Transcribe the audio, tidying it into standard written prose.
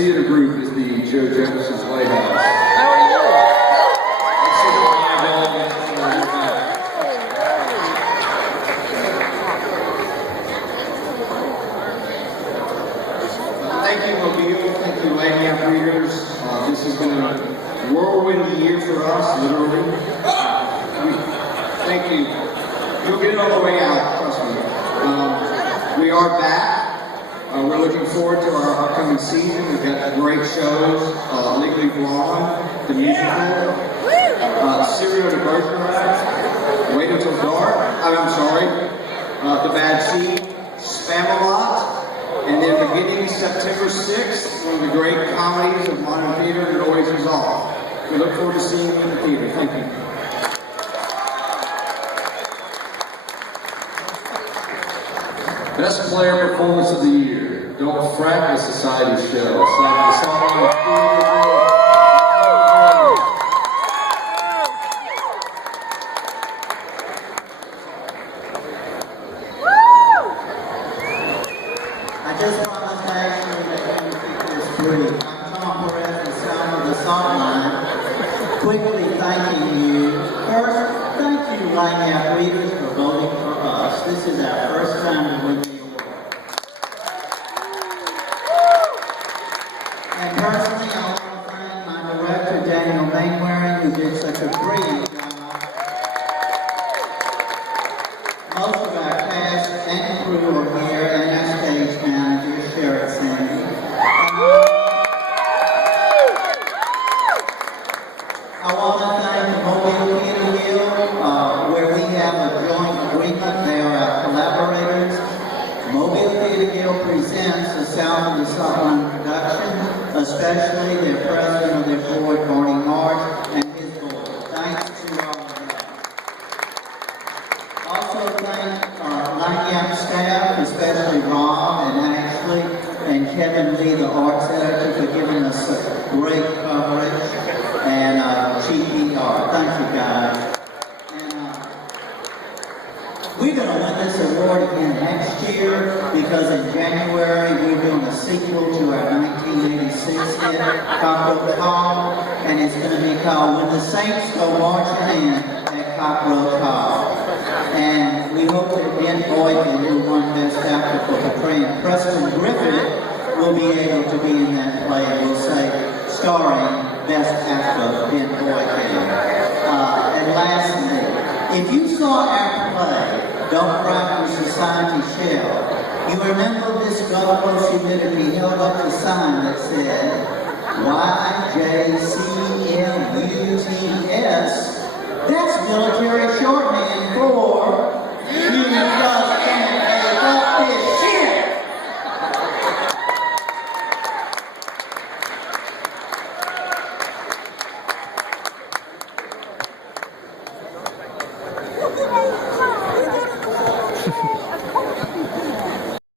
theater group is the Joe Jefferson Playhouse. How are you? Thank you, Mobile. Thank you, Lagniappe Readers. This has been a whirlwind year for us, literally. Thank you. You'll get it all the way out, trust me. We are back. We're looking forward to our upcoming season. We've got great shows, Legally Blonde, the musical, Serial to Bergerac, Wait Until Dark, I'm sorry, The Bad Seed, Spamalot, and then beginning September 6th, one of the great comedies of modern theater, Noise Is All. We look forward to seeing you in the theater. Thank you. Best Player Performance of the Year. Don't Frat a Society Show. Signed the song of I just want to actually make you think this brief. I'm Tom Perez, the sound of the song line. Quickly thanking you. First, thank you, Lagniappe Readers, for voting for us. This is our first time to win the award. And personally, I want to thank my director, Daniel Mainwaring, who did such a brilliant job. Most of our cast and crew are here, and our stage manager, Sherrod Sandy. I want to thank the Mobile Theater Guild, where we have a joint agreement. They are our collaborators. Mobile Theater Guild presents the Sound of the Songline production, especially their president of their board, Barney Marsh, and his board. Thanks to all of them. Also thank our Lagniappe staff, especially Rob and Ashley and Kevin Lee, the arts editor, for giving us such great coverage, and Chief PR. Thank you, guys. And we're going to win this award again next year because in January we're doing a sequel to our 1986 hit, Cockroach Hall, and it's going to be called When the Saints Go Marching In at Cockroach Hall. And we hope that Ben Boyd, who won Best Actor for portraying Preston Griffith, will be able to be in that play, and we'll say, starring Best Actor Ben Boyd. And lastly, if you saw our play, Don't Frat Your Society Shell, you remember this Gulf Coast humidity held up the sign that said, YJCLUTS